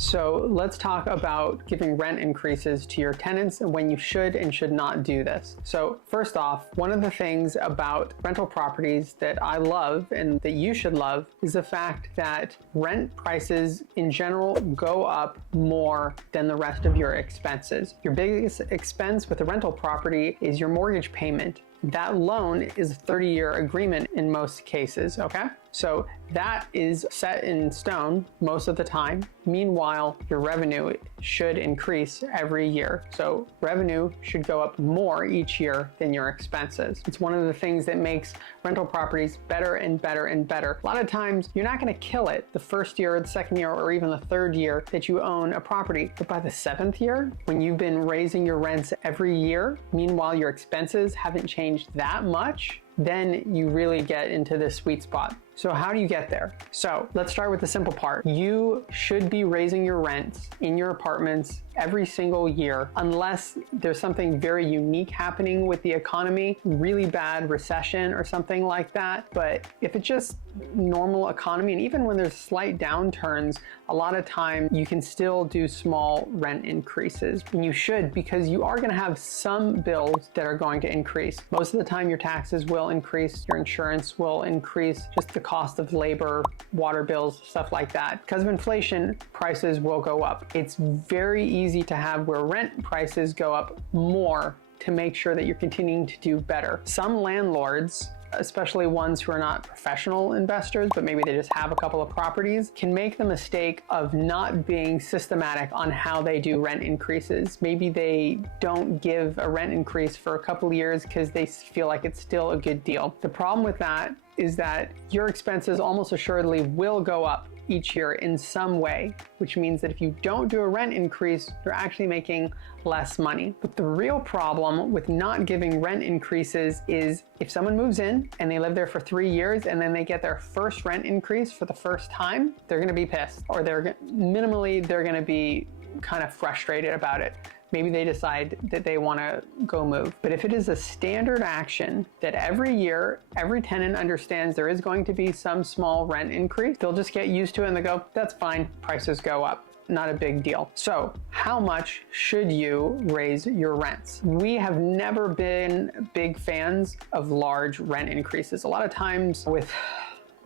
So let's talk about giving rent increases to your tenants and when you should and should not do this. So first off, one of the things about rental properties that I love and that you should love is the fact that rent prices in general go up more than the rest of your expenses. Your biggest expense with a rental property is your mortgage payment. That loan is a 30-year agreement in most cases, okay? So that is set in stone most of the time. Meanwhile, your revenue should increase every year. So revenue should go up more each year than your expenses. It's one of the things that makes rental properties better and better and better. A lot of times you're not going to kill it the first year or the second year or even the third year that you own a property. But by the seventh year, when you've been raising your rents every year, meanwhile your expenses haven't changed that much, then you really get into this sweet spot. So how do you get there? So let's start with the simple part. You should be raising your rents in your apartments every single year, unless there's something very unique happening with the economy, really bad recession or something like that. But if it's just normal economy, and even when there's slight downturns, a lot of time you can still do small rent increases. And you should, because you are going to have some bills that are going to increase. Most of the time your taxes will increase, your insurance will increase, just the cost of labor, water bills, stuff like that. Because of inflation, prices will go up. It's very easy to have where rent prices go up more to make sure that you're continuing to do better. Some landlords, especially ones who are not professional investors, but maybe they just have a couple of properties, can make the mistake of not being systematic on how they do rent increases. Maybe they don't give a rent increase for a couple of years because they feel like it's still a good deal. The problem with that is that your expenses almost assuredly will go up each year in some way, which means that if you don't do a rent increase, you're actually making less money. But the real problem with not giving rent increases is if someone moves in and they live there for 3 years and then they get their first rent increase for the first time, they're gonna be pissed, or they're gonna be kind of frustrated about it. Maybe they decide that they want to go move. But if it is a standard action that every year, every tenant understands there is going to be some small rent increase, they'll just get used to it and they go, that's fine, prices go up. Not a big deal. So how much should you raise your rents? We have never been big fans of large rent increases. A lot of times with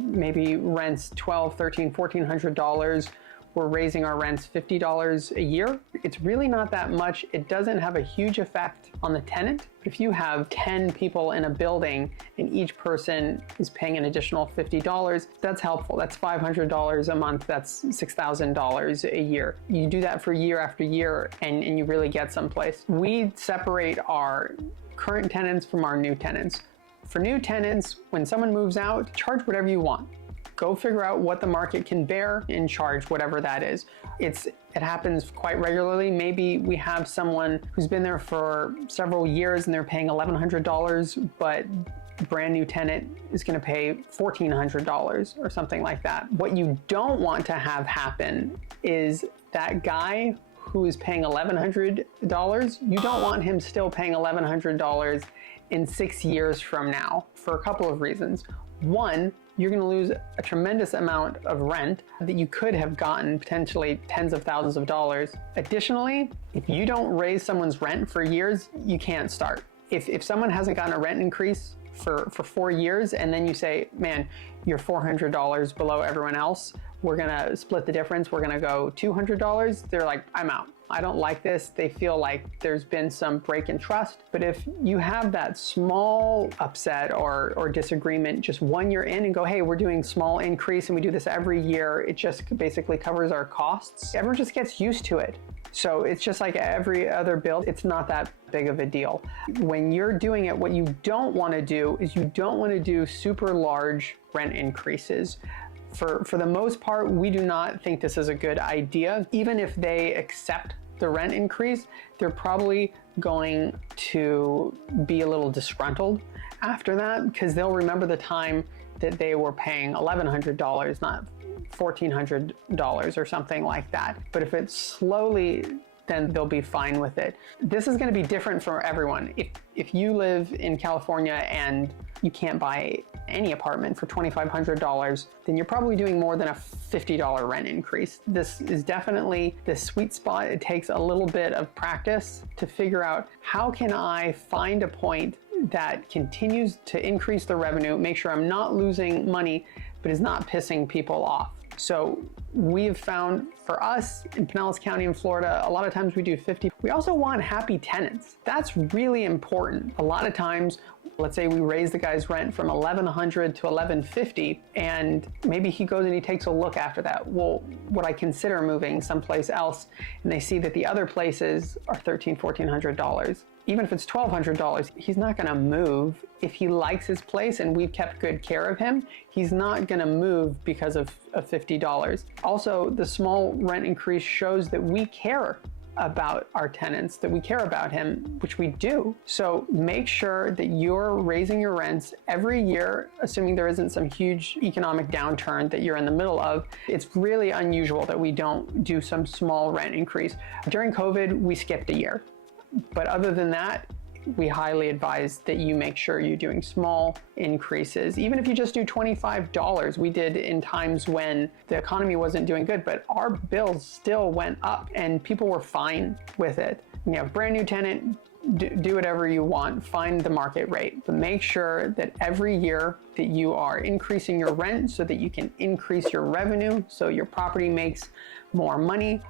maybe rents $1,200, $1,300, $1,400, we're raising our rents $50 a year. It's really not that much. It doesn't have a huge effect on the tenant. But if you have 10 people in a building and each person is paying an additional $50, that's helpful. That's $500 a month. That's $6,000 a year. You do that for year after year and you really get someplace. We separate our current tenants from our new tenants. For new tenants, when someone moves out, charge whatever you want. Go figure out what the market can bear and charge whatever that is. It happens quite regularly. Maybe we have someone who's been there for several years and they're paying $1,100, but brand new tenant is going to pay $1,400 or something like that. What you don't want to have happen is that guy who is paying $1,100, you don't want him still paying $1,100 in 6 years from now for a couple of reasons. One, you're going to lose a tremendous amount of rent that you could have gotten, potentially tens of thousands of dollars. Additionally, if you don't raise someone's rent for years, you can't start. If someone hasn't gotten a rent increase for 4 years and then you say, man, you're $400 below everyone else, we're going to split the difference, we're going to go $200, they're like, I'm out. I don't like this. They feel like there's been some break in trust. But if you have that small upset or disagreement just 1 year in and go, hey, we're doing small increase and we do this every year, it just basically covers our costs. Everyone just gets used to it. So it's just like every other bill. It's not that big of a deal. When you're doing it, what you don't want to do is you don't want to do super large rent increases. For the most part, we do not think this is a good idea. Even if they accept the rent increase, they're probably going to be a little disgruntled after that because they'll remember the time that they were paying $1,100, not $1,400 or something like that. But if it's slowly, then they'll be fine with it. This is going to be different for everyone. If you live in California and you can't buy any apartment for $2,500, then you're probably doing more than a $50 rent increase. This is definitely the sweet spot. It takes a little bit of practice to figure out how can I find a point that continues to increase the revenue, make sure I'm not losing money, but is not pissing people off. So we've found for us in Pinellas County in Florida, a lot of times we do 50. We also want happy tenants. That's really important. A lot of times, let's say we raise the guy's rent from $1,100 to $1,150, and maybe he goes and he takes a look after that. Well, would I consider moving someplace else? And they see that the other places are $1,300, $1,400. Even if it's $1,200, he's not gonna move. If he likes his place and we've kept good care of him, he's not gonna move because of $50. Also, the small rent increase shows that we care about our tenants, that we care about him, which we do. So make sure that you're raising your rents every year, assuming there isn't some huge economic downturn that you're in the middle of. It's really unusual that we don't do some small rent increase. During COVID, we skipped a year. But other than that, we highly advise that you make sure you're doing small increases. Even if you just do $25, we did in times when the economy wasn't doing good, but our bills still went up and people were fine with it. You have a brand new tenant, do whatever you want, find the market rate, but make sure that every year that you are increasing your rent so that you can increase your revenue, so your property makes more money.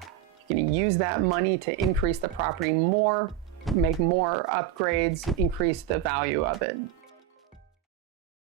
You can use that money to increase the property more, make more upgrades, increase the value of it.